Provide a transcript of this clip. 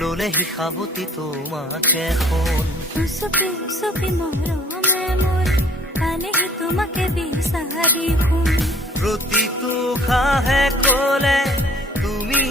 ললে শিখাবতি তোমাকে এখন উচুপি উচুপি মৰমে মোৰ পালেহি তোমাকে বিচাৰি শুন প্ৰতিটো খাহে কলে তুমি